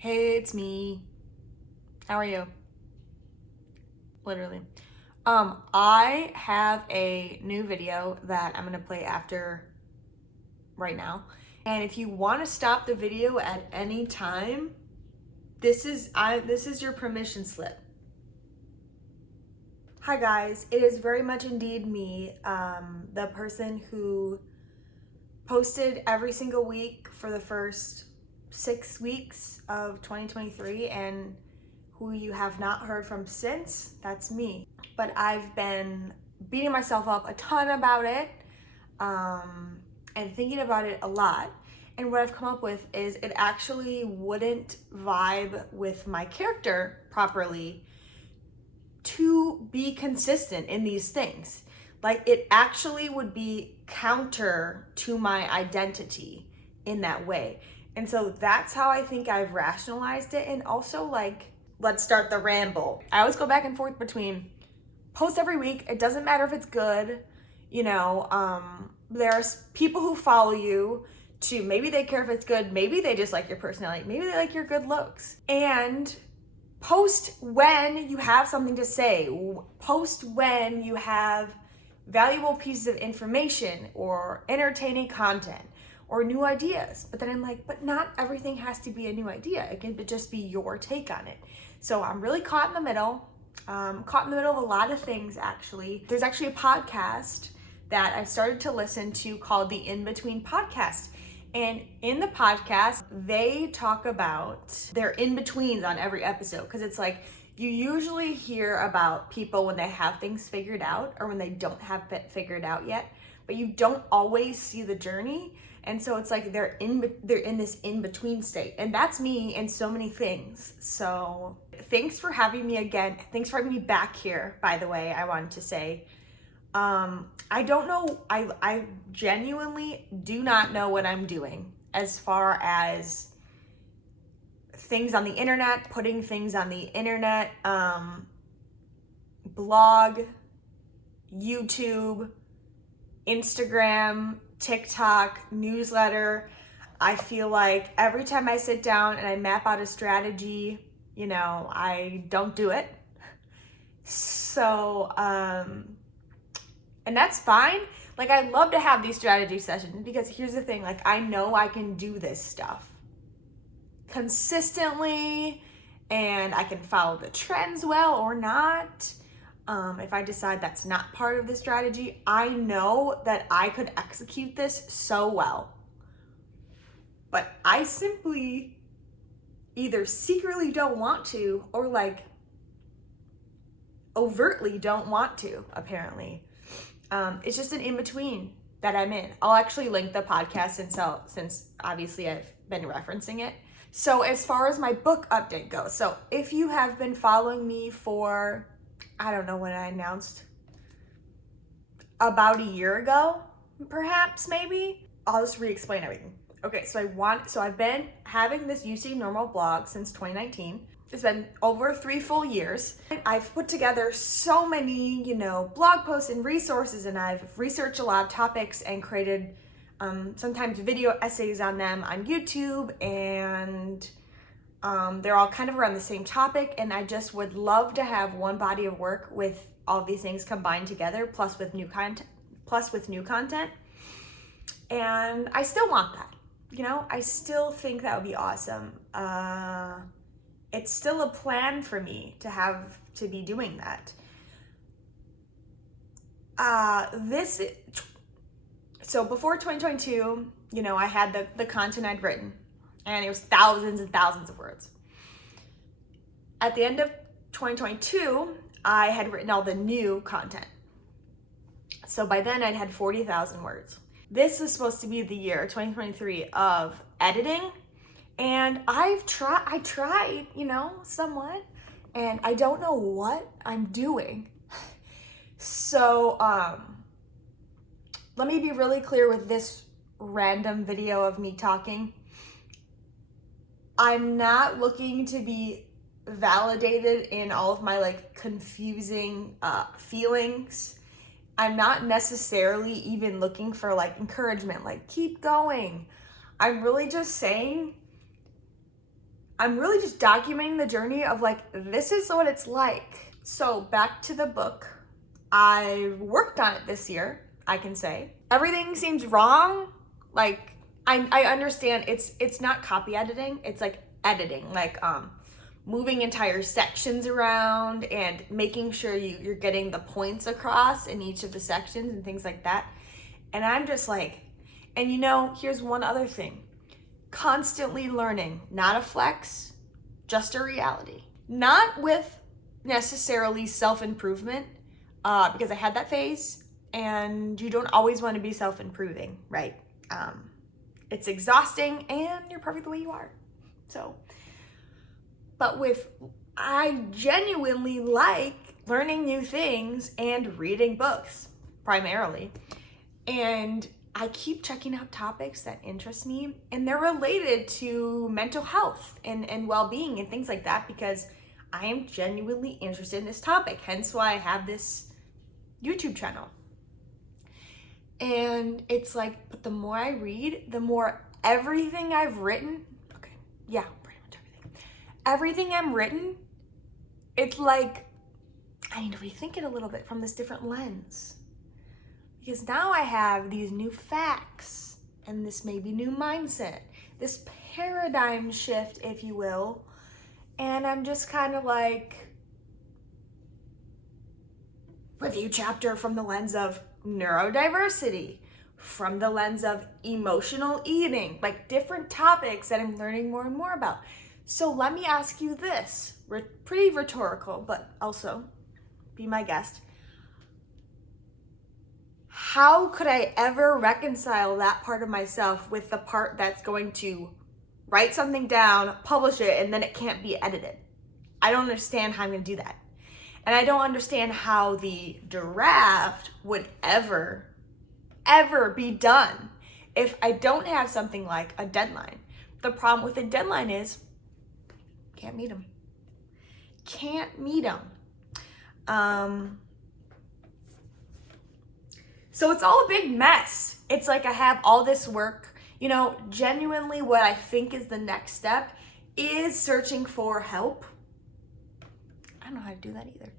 Hey, it's me. How are you? Literally. I have a new video that I'm gonna play after right now. And if you want to stop the video at any time, this is your permission slip. Hi guys, it is very much indeed me, the person who posted every single week for the first 6 weeks of 2023 and who you have not heard from since. That's me. But I've been beating myself up a ton about it, and thinking about it a lot. And what I've come up with is it actually wouldn't vibe with my character properly to be consistent in these things. Like, it actually would be counter to my identity in that way. And so that's how I think I've rationalized it. And also, like, let's start the ramble. I always go back and forth between post every week. It doesn't matter if it's good. There's people who follow you to, maybe they care if it's good. Maybe they just like your personality. Maybe they like your good looks. And post when you have something to say. Post when you have valuable pieces of information or entertaining content or new ideas. But then I'm like, but not everything has to be a new idea. It can just be your take on it. So I'm really caught in the middle. Caught in the middle of a lot of things, actually. There's actually a podcast that I started to listen to called the In Between Podcast. And in the podcast, they talk about their in-betweens on every episode. Because it's like, you usually hear about people when they have things figured out or when they don't have it figured out yet, but you don't always see the journey. And so it's like they're in this in-between state. And that's me in so many things. So thanks for having me again. Thanks for having me back here, by the way, I wanted to say. I don't know, I genuinely do not know what I'm doing as far as things on the internet, putting things on the internet, blog, YouTube, Instagram, TikTok, newsletter. I feel like every time I sit down and I map out a strategy, I don't do it. So, and that's fine. Like, I love to have these strategy sessions because here's the thing, like, I know I can do this stuff consistently and I can follow the trends well or not. If I decide that's not part of the strategy, I know that I could execute this so well. But I simply either secretly don't want to or like overtly don't want to, apparently. It's just an in-between that I'm in. I'll actually link the podcast since obviously I've been referencing it. So as far as my book update goes, so if you have been following me for, I don't know when I announced, about a year ago, perhaps, maybe, I'll just re-explain everything. Okay, so I've been having this UC Normal blog since 2019. It's been over 3 full years. I've put together so many, blog posts and resources, and I've researched a lot of topics and created sometimes video essays on them on YouTube, and they're all kind of around the same topic, and I just would love to have one body of work with all these things combined together, plus with new content. And I still want that. I still think that would be awesome. It's still a plan for me to be doing that. So before 2022, I had the content I'd written, and it was thousands and thousands of words. At the end of 2022, I had written all the new content. So by then I'd had 40,000 words. This is supposed to be the year, 2023, of editing. And I tried, somewhat, and I don't know what I'm doing. So, let me be really clear with this random video of me talking. I'm not looking to be validated in all of my confusing feelings. I'm not necessarily even looking for encouragement, keep going. I'm really just saying I'm really just documenting the journey of like, this is what it's like. So back to the book. I worked on it this year, I can say. Everything seems wrong. Like, I understand it's not copy editing, it's like editing, like moving entire sections around and making sure you're getting the points across in each of the sections and things like that. And I'm just like, and here's one other thing. Constantly learning, not a flex, just a reality. Not with necessarily self-improvement, because I had that phase, and you don't always want to be self-improving, right? It's exhausting, and you're perfect the way you are. So, but I genuinely like learning new things and reading books, primarily. And I keep checking out topics that interest me, and they're related to mental health and well-being and things like that, because I am genuinely interested in this topic, hence why I have this YouTube channel. And it's like, but the more I read, the more everything I've written, pretty much everything I'm written, it's like, I need to rethink it a little bit from this different lens. Because now I have these new facts and this maybe new mindset, this paradigm shift, if you will. And I'm just kind of like, review chapter from the lens of neurodiversity, from the lens of emotional eating, like different topics that I'm learning more and more about. So let me ask you this, pretty rhetorical, but also be my guest. How could I ever reconcile that part of myself with the part that's going to write something down, publish it, and then it can't be edited? I don't understand how I'm going to do that. And I don't understand how the draft would ever be done if I don't have something like a deadline. The problem with a deadline is can't meet them. So it's all a big mess. It's like I have all this work. Genuinely what I think is the next step is searching for help. I don't know how to do that either.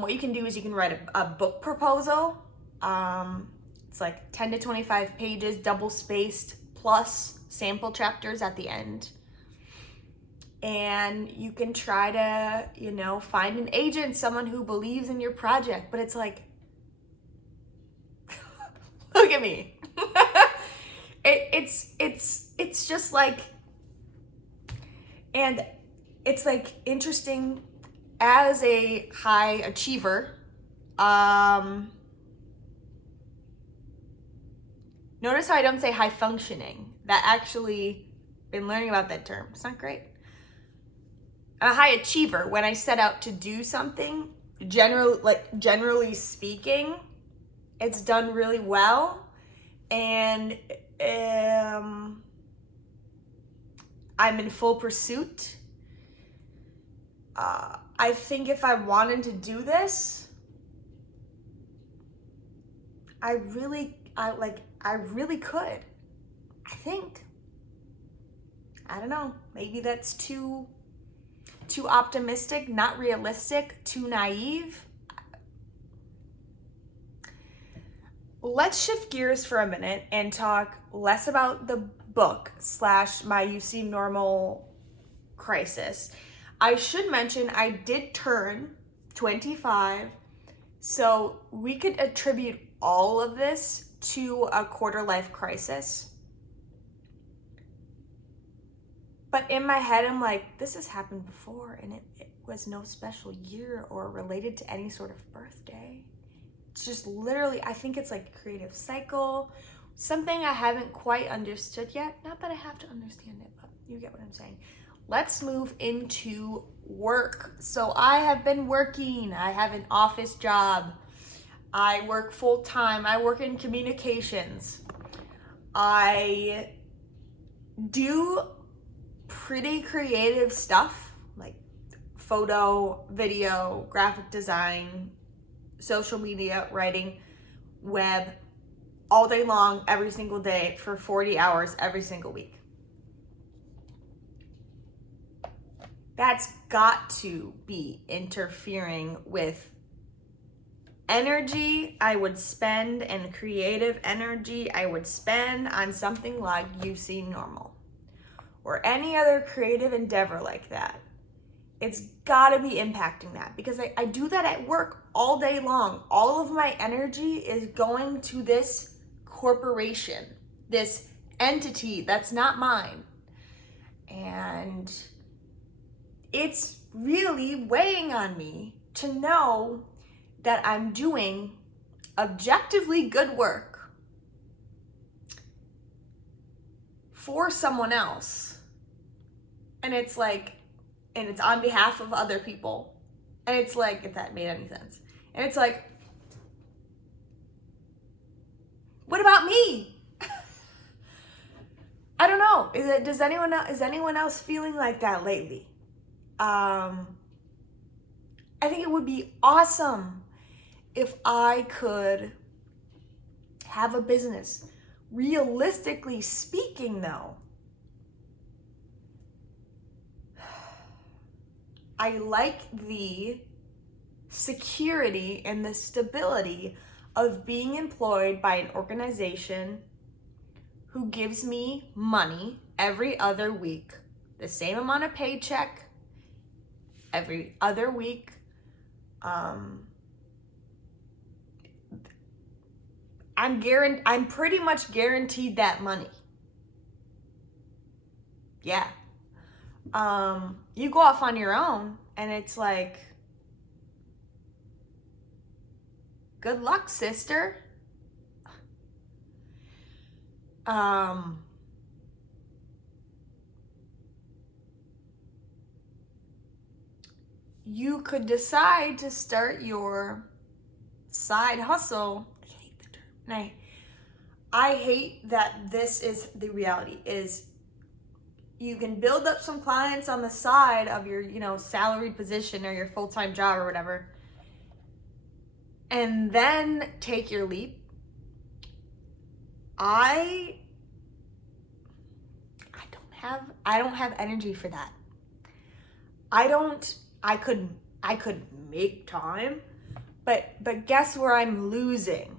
What you can do is you can write a book proposal. It's like 10 to 25 pages, double spaced, plus sample chapters at the end. And you can try to, find an agent, someone who believes in your project. But it's like, look at me. It's just like, and it's like interesting as a high achiever. Notice how I don't say high functioning. That actually, been learning about that term. It's not great. A high achiever, when I set out to do something, generally speaking, it's done really well. And I'm in full pursuit. I think if I wanted to do this, I really could. I think. I don't know. Maybe that's too optimistic, not realistic, too naive. Let's shift gears for a minute and talk less about the book / my You Seem Normal crisis. I should mention I did turn 25, so we could attribute all of this to a quarter life crisis. But in my head, I'm like, this has happened before, and it was no special year or related to any sort of birthday. It's just literally, I think it's like a creative cycle, something I haven't quite understood yet. Not that I have to understand it, but you get what I'm saying. Let's move into work. So I have been working. I have an office job. I work full time. I work in communications. I do pretty creative stuff like photo, video, graphic design, social media, writing, web, all day long, every single day for 40 hours every single week. that's got to be interfering with energy I would spend and creative energy I would spend on something like UC Normal or any other creative endeavor like that. It's gotta be impacting that, because I do that at work all day long. All of my energy is going to this corporation, this entity that's not mine. And it's really weighing on me to know that I'm doing objectively good work for someone else. And it's like, and it's on behalf of other people. And it's like, if that made any sense. And it's like, what about me? I don't know. Is anyone else feeling like that lately? I think it would be awesome if I could have a business. Realistically speaking, though, I like the security and the stability of being employed by an organization who gives me money every other week, the same amount of paycheck every other week. I'm pretty much guaranteed that money. Yeah. You go off on your own and it's like, good luck, sister. You could decide to start your side hustle. I hate the term. And I hate that this is the reality, is you can build up some clients on the side of your, salaried position or your full-time job or whatever, and then take your leap. I don't have energy for that. I could make time, but guess where I'm losing?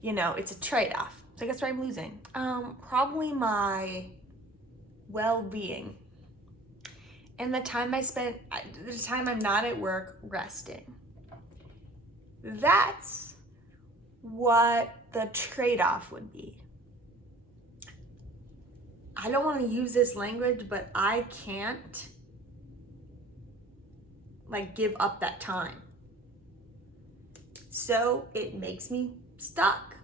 It's a trade-off. So guess where I'm losing? Probably my well-being and the time I'm not at work resting. That's what the trade-off would be. I don't want to use this language, but I can't give up that time. So it makes me stuck.